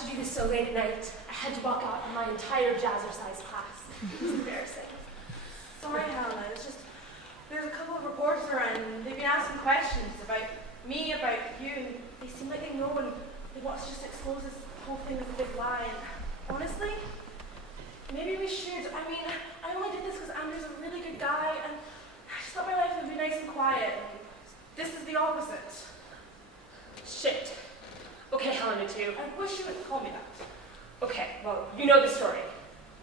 to do this so late at night. I had to walk out on my entire jazzercise class. It was embarrassing. Sorry, Helen. It's just there's a couple of reporters around and they've been asking questions about me, about you, and they seem like they know and they want to just expose this whole thing as a big lie. And honestly, maybe we should. I mean, I only did this because Andrew's a really good guy, and I just thought my life would be nice and quiet. This is the opposite. Shit. Okay, Helen Pt2. I wish you would call me that. Okay, well, you know the story.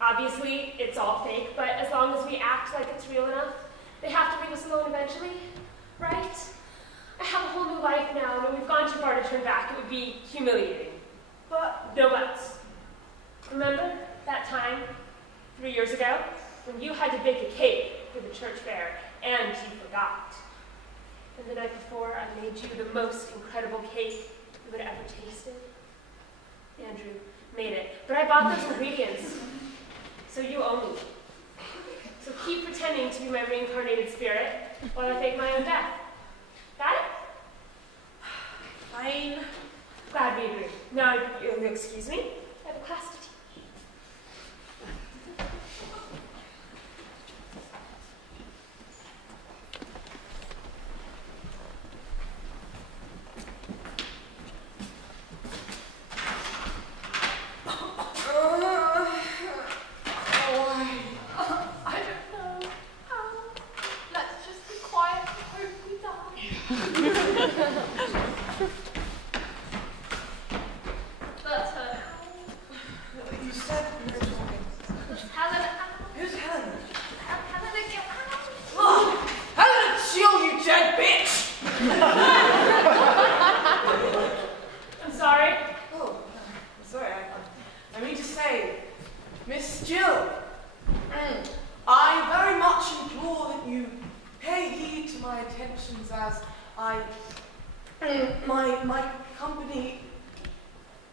Obviously, it's all fake, but as long as we act like it's real enough, they have to leave us alone eventually, right? I have a whole new life now, and when we've gone too far to turn back, it would be humiliating. But no buts. Remember that time, 3 years ago, when you had to bake a cake for the church fair, and you forgot? And the night before, I made you the most incredible cake you would have ever tasted? Andrew made it, but I bought those ingredients, so you owe me. So keep pretending to be my reincarnated spirit while I fake my own death. Got it? Fine. Glad we agree. Now, you'll excuse me? I have a class to teach.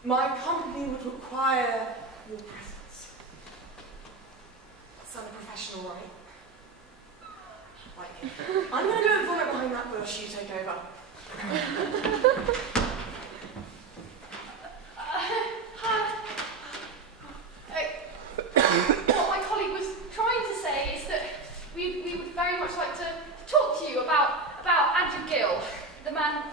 My company would require your presence. Sound professional, right? Right. I'm going to go and vomit behind that bush. You take over. What my colleague was trying to say is that we would very much like to talk to you about Andrew Gill, the man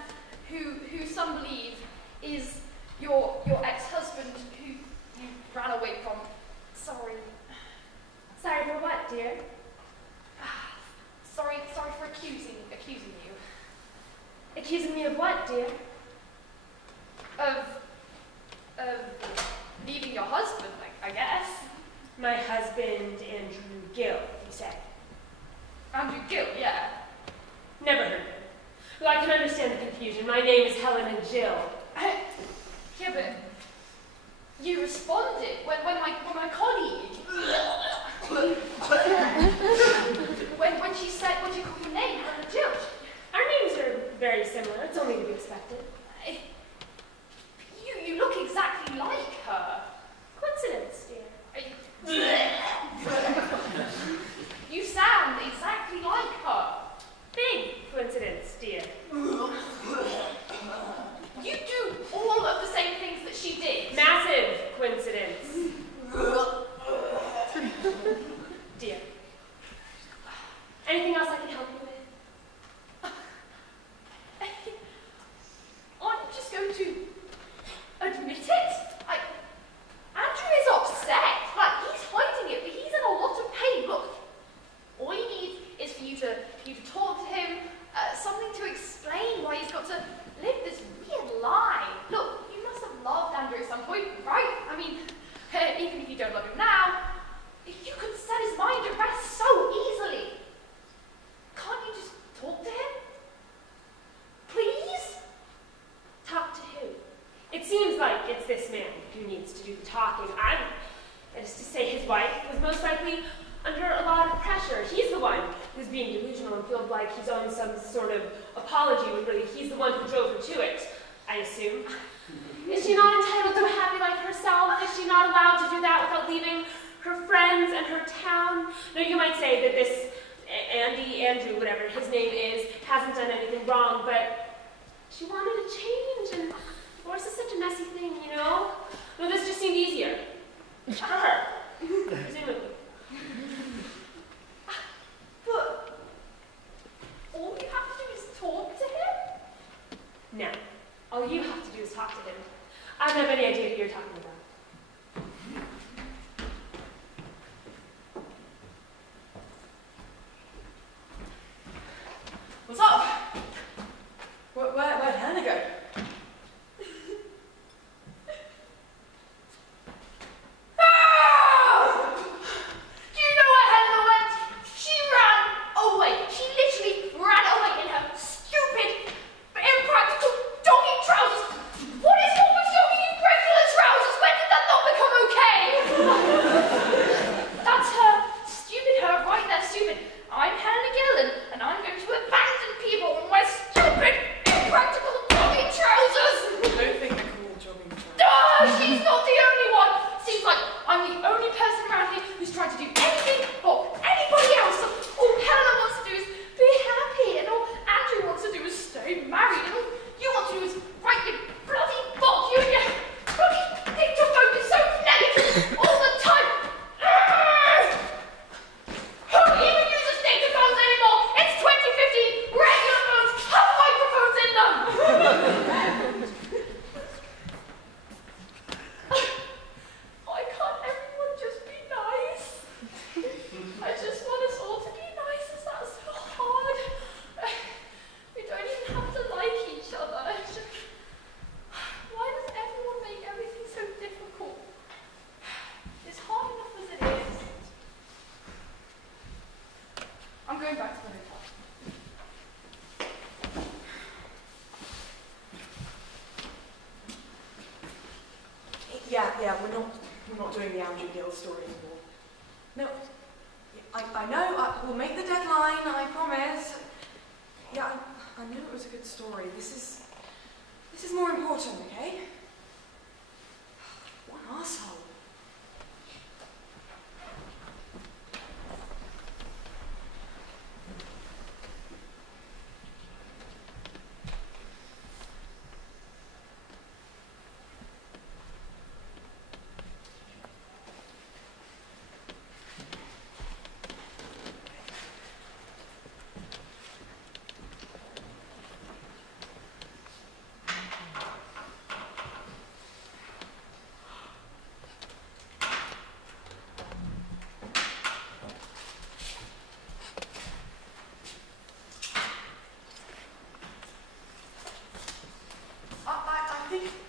who some believe is your ex-husband who you ran away from. Sorry. Sorry for what, dear? Sorry for accusing you. Accusing me of what, dear? Of leaving your husband, I guess. My husband, Andrew Gill, you say? Andrew Gill, yeah. Never heard of him. Well, I can understand the confusion. My name is Helen Jill. Yeah, but you responded when my colleague when she called your name, Helen Jill. Our names are very similar. It's only to be expected. You look exactly like her. Coincidence, dear. You sound exactly like her. Big coincidence, dear. You do all of the same things that she did. Massive coincidence. Dear. Anything else I can help you with? Aren't you just going to admit it? Andrew is upset. He's hiding it, but he's in a lot of pain. Look, all you need is for you to talk to him, something to explain why he's got to live this weird lie. Look, you must have loved Andrew at some point, right? I mean, even if you don't love him now, you could set his mind at rest so easily. Can't you just talk to him? Please? Talk to who? It seems like it's this man who needs to do the talking. That is to say, his wife was most likely under a lot of pressure. He's the one who's being delusional and feels like he's on some sort of apology when really he's the one who drove her to it, I assume. Is she not entitled to a happy life herself? Is she not allowed to do that without leaving her friends and her town? No, you might say that this Andrew, whatever his name is, hasn't done anything wrong, but she wanted a change, and Or is this such a messy thing, you know? No, this just seemed easier. For her. Presumably. But all you have to do is talk to him? No. All you have to do is talk to him. I don't have any idea who you're talking about. What's up? Where'd Hannah go? Yeah, we're not doing the Andrew Gill story anymore. No, I know, we'll make the deadline, I promise. Yeah, I knew it was a good story. This is more important, okay? What an arsehole.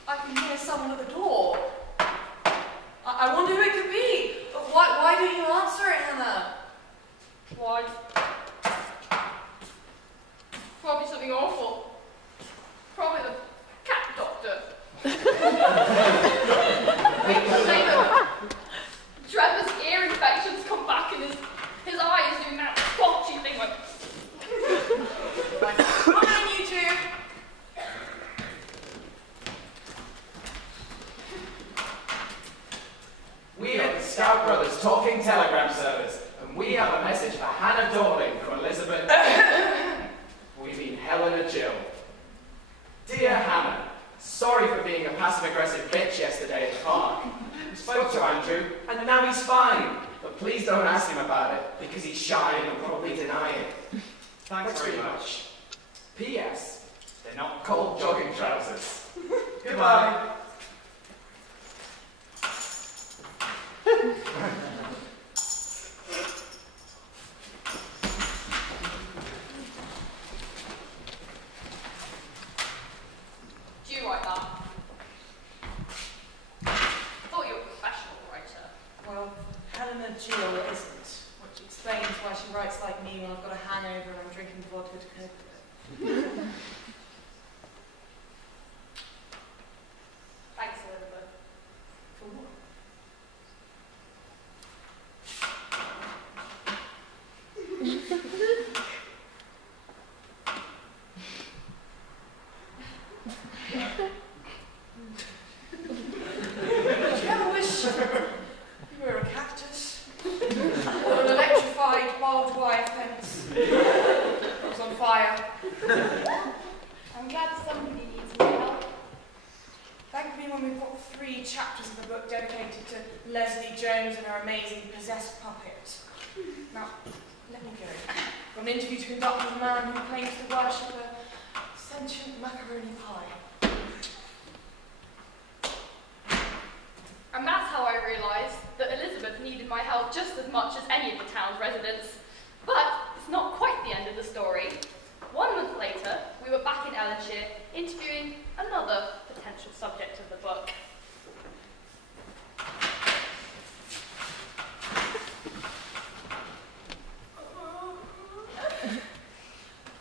I can hear someone at the door. I wonder who it could be. Why don't you answer it, Hannah? Why? Probably something awful. Probably the cat doctor. Say that Trevor's ear infections come back and his eye is doing that squelchy thing like... Come on, you two. We are the Scout Brothers Talking Telegram Service, and we have a message for Hannah Dorling from Elizabeth. We mean Helena Jill. Dear Hannah, sorry for being a passive-aggressive bitch yesterday at the park. We spoke to Andrew, and now he's fine. But please don't ask him about it, because he's shy and will probably deny it. Thanks very much. P.S. They're not Cold jogging trousers. Goodbye. Do you write that? I thought you were a professional writer. Well, Helena Jill isn't, which explains why she writes like me when I've got a hangover and I'm drinking vodka to cope with it. 3 chapters of the book dedicated to Leslie Jones and her amazing possessed puppet. Now, let me go. Got an interview to conduct with a man who claims to worship a sentient macaroni pie. And that's how I realised that Elizabeth needed my help just as much as any of the town's residents. But it's not quite the end of the story. 1 month later, we were back in Ellenshire, interviewing another potential subject of the book.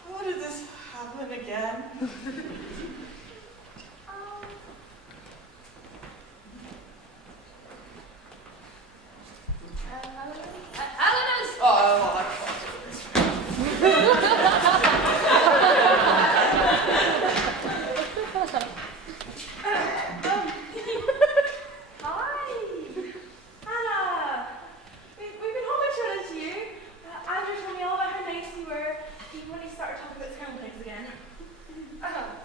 Why did this happen again? Helena's! Oh, I Hi! Hannah! We've been hoping to run into you. Andrew told me all about how nice you were, even when he started talking about scrambled eggs again.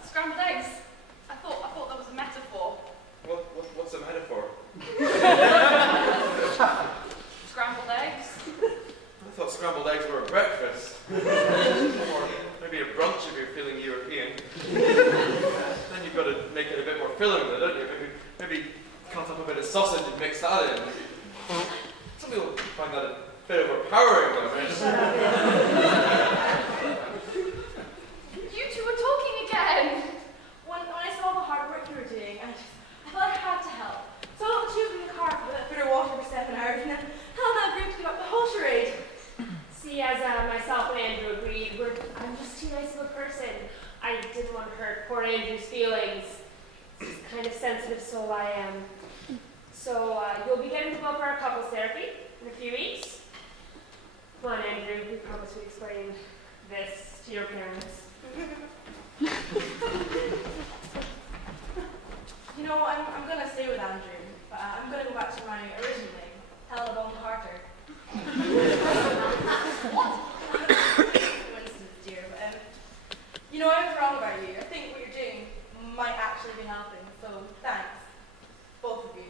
Scrambled eggs. I thought that was a metaphor. What's a metaphor? Scrambled eggs. I thought scrambled eggs were a breakfast. Or maybe a brunch if you're feeling European. Then you've got to make it a bit more filling, though, don't you? Maybe cut up a bit of sausage and mix that in. Some people find that a bit overpowering, though. You two were talking again. When I saw the hard work you were doing, I thought I had to help. So I looked you in the car for a bit of water for 7 hours, and then Helen agreed to give up the whole charade. See, as myself and Andrew agreed, I'm just too nice of a person. I didn't want to hurt poor Andrew's feelings. He's the kind of sensitive soul I am. So you'll be getting to go for our couples therapy in a few weeks. Come on, Andrew, we promise we explain this to your parents. You know, I'm going to stay with Andrew, but I'm going to go back to my original name, Helena Bonham Carter. Coincidence, dear, but you know, I was wrong about you. I think what you're doing might actually be helping, so thanks, both of you.